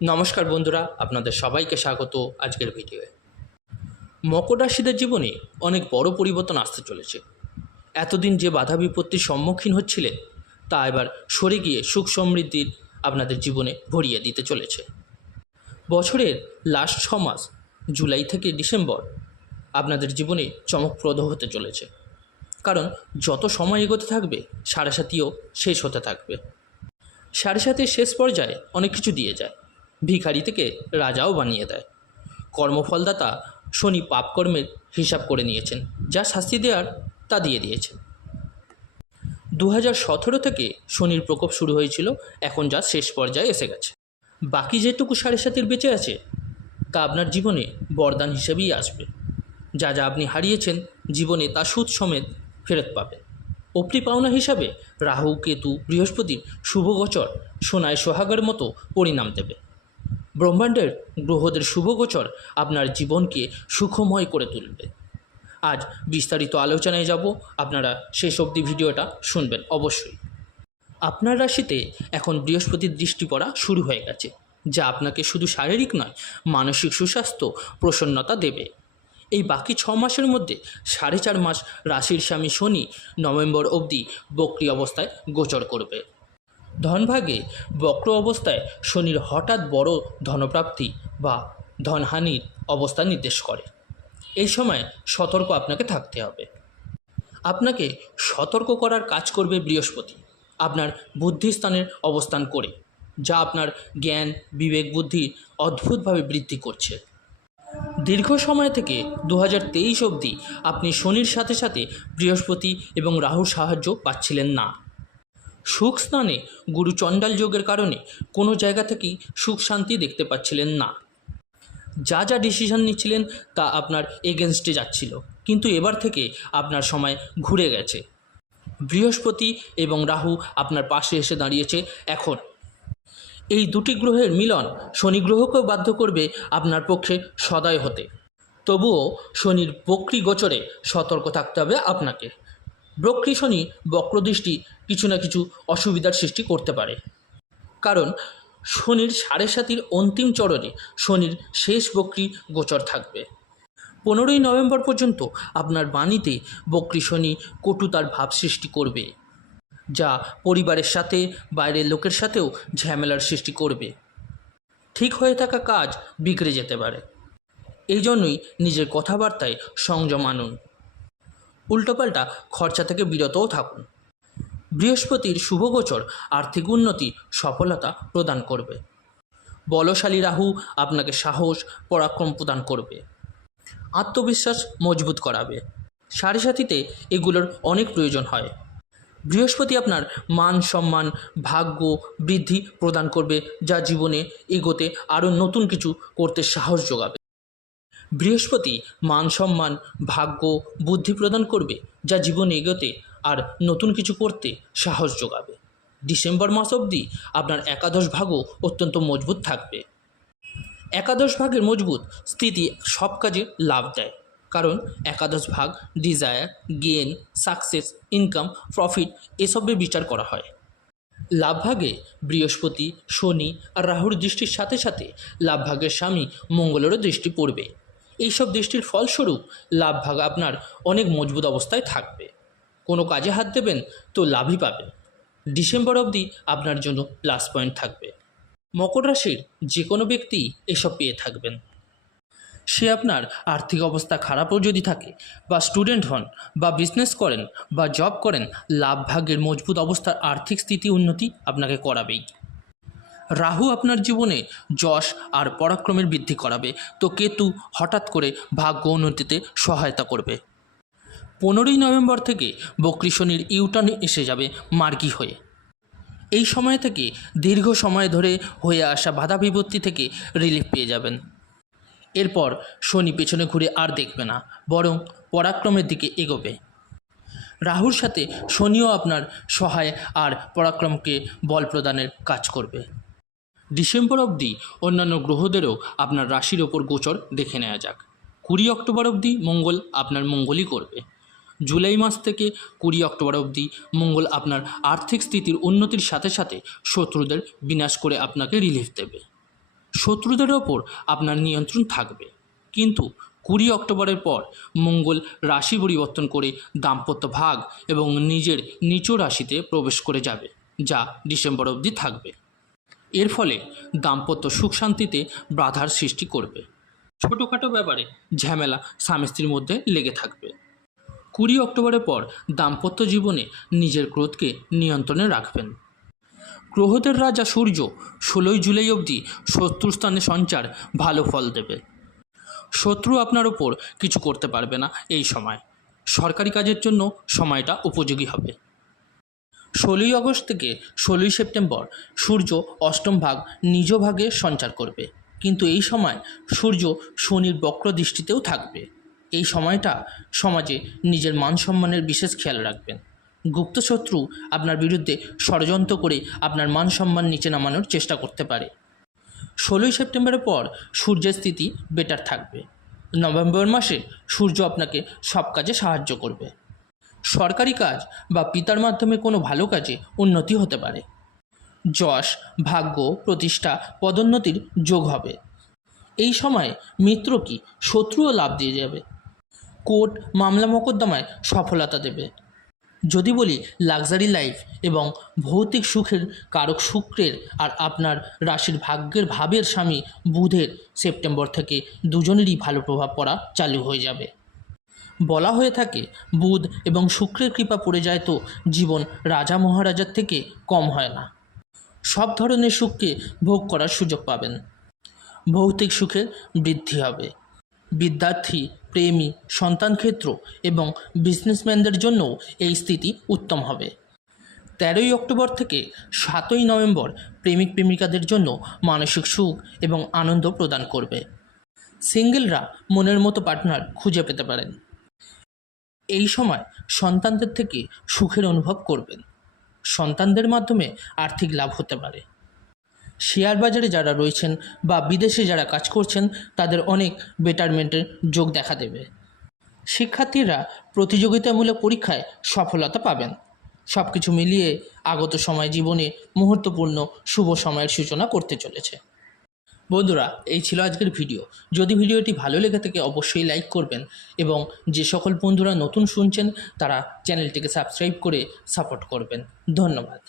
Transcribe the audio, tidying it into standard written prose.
নমস্কার বন্ধুরা, আপনাদের সবাইকে স্বাগত আজকের ভিডিওয়ে। মকর রাশিদের জীবনে অনেক বড় পরিবর্তন আসতে চলেছে। এতদিন যে বাধা বিপত্তির সম্মুখীন হচ্ছিলেন তা এবার সরে গিয়ে সুখ সমৃদ্ধির আপনাদের জীবনে ভরিয়ে দিতে চলেছে। বছরের লাস্ট 6 মাস জুলাই থেকে ডিসেম্বর আপনাদের জীবনে চমকপ্রদ হতে চলেছে, কারণ যত সময় এগোতে থাকবে সাড়ে শেষ হতে থাকবে। সাড়ে শেষ পর্যায়ে অনেক কিছু দিয়ে যায়, ভিখারি থেকে রাজাও বানিয়ে দেয়। কর্মফলদাতা শনি পাপকর্মের হিসাব করে নিয়েছেন, যা শাস্তি দেওয়ার তা দিয়ে দিয়েছেন। 2017 থেকে শনির প্রকোপ শুরু হয়েছিল, এখন যা শেষ পর্যায়ে এসে গেছে। বাকি যেটুকু সাড়ে বেঁচে আছে তা আপনার জীবনে বরদান হিসেবেই আসবে। যা যা আপনি হারিয়েছেন জীবনে তা সুদ সমেত ফেরত পাবেন। অপ্রি পাওনা হিসাবে রাহু, কেতু, বৃহস্পতির শুভ গোচর সোনায় সোহাগের মতো পরিণাম দেবে। ব্রহ্মাণ্ডের গ্রহদের শুভ গোচর আপনার জীবনকে সুখময় করে তুলবে। আজ বিস্তারিত আলোচনায় যাব, আপনারা শেষ অবধি ভিডিওটা শুনবেন অবশ্যই। আপনার রাশিতে এখন বৃহস্পতির দৃষ্টি পড়া শুরু হয়ে গেছে, যা আপনাকে শুধু শারীরিক নয় মানসিক সুস্বাস্থ্য প্রসন্নতা দেবে। এই বাকি 6 মাসের মধ্যে 4.5 মাস রাশির স্বামী শনি নভেম্বর অবধি বক্রী অবস্থায় গোচর করবে। ধনভাগে বক্র অবস্থায় শনির হঠাৎ বড় ধনপ্রাপ্তি বা ধনহানির অবস্থা নির্দেশ করে। এই সময় সতর্ক আপনাকে থাকতে হবে। আপনাকে সতর্ক করার কাজ করবে বৃহস্পতি আপনার বুদ্ধিস্থানের অবস্থান করে, যা আপনার জ্ঞান বিবেক বুদ্ধি অদ্ভুতভাবে বৃদ্ধি করছে। দীর্ঘ সময় থেকে 2023 অবধি আপনি শনির সাথে সাথে বৃহস্পতি এবং রাহুর সাহায্য পাচ্ছিলেন না। সুখ স্থানে গুরু চণ্ডাল যোগের কারণে কোনো জায়গা থেকেই সুখ শান্তি দেখতে পাচ্ছিলেন না। যা যা ডিসিশন নিচ্ছিলেন তা আপনার এগেনস্টে যাচ্ছিল, কিন্তু এবার থেকে আপনার সময় ঘুরে গেছে। বৃহস্পতি এবং রাহু আপনার পাশে এসে দাঁড়িয়েছে এখন। এই দুটি গ্রহের মিলন শনি গ্রহকেও বাধ্য করবে আপনার পক্ষে সদয় হতে। তবুও শনির বক্রী গোচরে সতর্ক থাকতে হবে আপনাকে। বক্রী শনি বক্রদৃষ্টি কিছু না কিছু অসুবিধার সৃষ্টি করতে পারে, কারণ শনির 7.5 অন্তিম চরণে শনির শেষ বক্রী গোচর থাকবে। 15ই নভেম্বর পর্যন্ত আপনার বাণীতে বক্রী শনি কটুতার ভাব সৃষ্টি করবে, যা পরিবারের সাথে বাইরের লোকের সাথেও ঝামেলার সৃষ্টি করবে। ঠিক হয়ে থাকা কাজ বিগড়ে যেতে পারে। এই জন্যই নিজের কথাবার্তায় সংযম আনুন। উল্টোপাল্টা খরচা থেকে বিরতও থাকুন। বৃহস্পতির শুভগোচর আর্থিক উন্নতি সফলতা প্রদান করবে। বলশালী রাহু আপনাকে সাহস পরাক্রম প্রদান করবে, আত্মবিশ্বাস মজবুত করাবে। সাড়ে এগুলোর অনেক প্রয়োজন হয়। বৃহস্পতি আপনার মান সম্মান ভাগ্য বৃদ্ধি প্রদান করবে, যা জীবনে এগোতে আরও নতুন কিছু করতে সাহস যোগাবে। বৃহস্পতি মান সম্মান ভাগ্য বুদ্ধি প্রদান করবে, যা জীবনে এগোতে আর নতুন কিছু করতে সাহস যোগাবে। ডিসেম্বর মাস অবধি আপনার একাদশ ভাগও অত্যন্ত মজবুত থাকবে। একাদশ ভাগের মজবুত স্থিতি সব কাজে লাভ দেয়, কারণ একাদশ ভাগ desire gain success income profit এসবের বিচার করা হয়। লাভভাগে বৃহস্পতি শনি আর রাহুর দৃষ্টির সাথে সাথে লাভভাগের স্বামী মঙ্গলেরও দৃষ্টি পড়বে। এইসব দৃষ্টির ফলস্বরূপ লাভভাগ আপনার অনেক মজবুত অবস্থায় থাকবে। কোনো কাজে হাত দেবেন তো লাভই পাবেন। ডিসেম্বর অবধি আপনার জন্য প্লাস পয়েন্ট থাকবে। মকর রাশির যে কোনো ব্যক্তি এসব পেয়ে থাকবেন। সে আপনার আর্থিক অবস্থা খারাপও যদি থাকে, বা স্টুডেন্ট হন, বা বিজনেস করেন, বা জব করেন, লাভভাগের মজবুত অবস্থার আর্থিক স্থিতি উন্নতি আপনাকে করাবেই। রাহু আপনার জীবনে যশ আর পরাক্রমের বৃদ্ধি করাবে, তো কেতু হঠাৎ করে ভাগ্য উন্নতিতে সহায়তা করবে। 15ই নভেম্বর থেকে বক্রী শনির ইউটার্ন এসে যাবে মার্গী হয়ে। এই সময় থেকে দীর্ঘ সময় ধরে হয়ে আসা বাধা বিপত্তি থেকে রিলিফ পেয়ে যাবেন। এরপর শনি পেছনে ঘুরে আর দেখবে না, বরং পরাক্রমের দিকে এগোবে। রাহুর সাথে শনিও আপনার সহায় আর পরাক্রমকে বল প্রদানের কাজ করবে। ডিসেম্বর অবধি অন্যান্য গ্রহদেরও আপনার রাশির ওপর গোচর দেখে নেওয়া যাক। 20 অক্টোবর অবধি মঙ্গল আপনার মঙ্গলই করবে। জুলাই মাস থেকে 20 অক্টোবর অবধি মঙ্গল আপনার আর্থিক স্থিতির উন্নতির সাথে সাথে শত্রুদের বিনাশ করে আপনাকে রিলিফ দেবে। শত্রুদের ওপর আপনার নিয়ন্ত্রণ থাকবে। কিন্তু 20 অক্টোবরের পর মঙ্গল রাশি পরিবর্তন করে দাম্পত্য ভাগ এবং নিজের নিচু রাশিতে প্রবেশ করে যাবে, যা ডিসেম্বর অবধি থাকবে। এর ফলে দাম্পত্য সুখ শান্তিতে বাধার সৃষ্টি করবে। ছোটোখাটো ব্যাপারে ঝামেলা স্বামী স্ত্রীর মধ্যে লেগে থাকবে। 20 অক্টোবরের পর দাম্পত্য জীবনে নিজের ক্রোধকে নিয়ন্ত্রণে রাখবেন। গ্রহদের রাজা সূর্য 16 জুলাই অবধি শত্রুস্থানে সঞ্চার ভালো ফল দেবে। শত্রু আপনার ওপর কিছু করতে পারবে না এই সময়। সরকারি কাজের জন্য সময়টা উপযোগী হবে। 16ই আগস্ট থেকে 16ই সেপ্টেম্বর সূর্য অষ্টম ভাগ নিজ ভাগে সঞ্চার করবে, কিন্তু এই সময় সূর্য শনির বক্র দৃষ্টিতেও থাকবে। এই সময়টা সমাজে নিজের মান সম্মানের বিশেষ খেয়াল রাখবেন। গুপ্ত শত্রু আপনার বিরুদ্ধে ষড়যন্ত্র করে আপনার মান সম্মান নিচে নামানোর চেষ্টা করতে পারে। 16ই সেপ্টেম্বরের পর সূর্যের স্থিতি বেটার থাকবে। নভেম্বর মাসে সূর্য আপনাকে সব কাজে সাহায্য করবে। সরকারি কাজ বা পিতার মাধ্যমে কোনো ভালো কাজে উন্নতি হতে পারে। যশ, ভাগ্য, প্রতিষ্ঠা, পদোন্নতির যোগ হবে। এই সময়ে মিত্র কি শত্রুও লাভ দিয়ে যাবে। কোর্ট মামলা মোকদ্দমায় সফলতা দেবে। যদি বলি লাক্সারি লাইফ এবং ভৌতিক সুখের কারক শুক্রের আর আপনার রাশির ভাগ্যের ভাবের স্বামী বুধের সেপ্টেম্বর থেকে দুজনেরই ভালো প্রভাব পড়া চালু হয়ে যাবে। বলা হয়ে থাকে বুধ এবং শুক্রের কৃপা পড়ে যায় তো জীবন রাজা মহারাজার থেকে কম হয় না। সব ধরনের সুখকে ভোগ করার সুযোগ পাবেন। ভৌতিক সুখের বৃদ্ধি হবে। বিদ্যার্থী, প্রেমী, সন্তান ক্ষেত্র এবং বিজনেসম্যানদের জন্যও এই স্থিতি উত্তম হবে। 13ই অক্টোবর থেকে 7ই নভেম্বর প্রেমিক প্রেমিকাদের জন্য মানসিক সুখ এবং আনন্দ প্রদান করবে। সিঙ্গেলরা মনের মতো পার্টনার খুঁজে পেতে পারেন। এই সময় সন্তানদের থেকে সুখের অনুভব করবেন। সন্তানদের মাধ্যমে আর্থিক লাভ হতে পারে। শেয়ার বাজারে যারা রয়েছেন বা বিদেশে যারা কাজ করছেন তাদের অনেক বেটারমেন্টের যোগ দেখা দেবে। শিক্ষার্থীরা প্রতিযোগিতামূলক পরীক্ষায় সফলতা পাবেন। সব কিছু মিলিয়ে আগত সময় জীবনে মুহূর্তপূর্ণ শুভ সময়ের সূচনা করতে চলেছে। বন্ধুরা, এই ছিল আজকের ভিডিও। যদি ভিডিওটি ভালো লেগে থাকে অবশ্যই লাইক করবেন এবং যে সকল বন্ধুরা নতুন শুনছেন তারা চ্যানেলটিকে সাবস্ক্রাইব করে সাপোর্ট করবেন। ধন্যবাদ।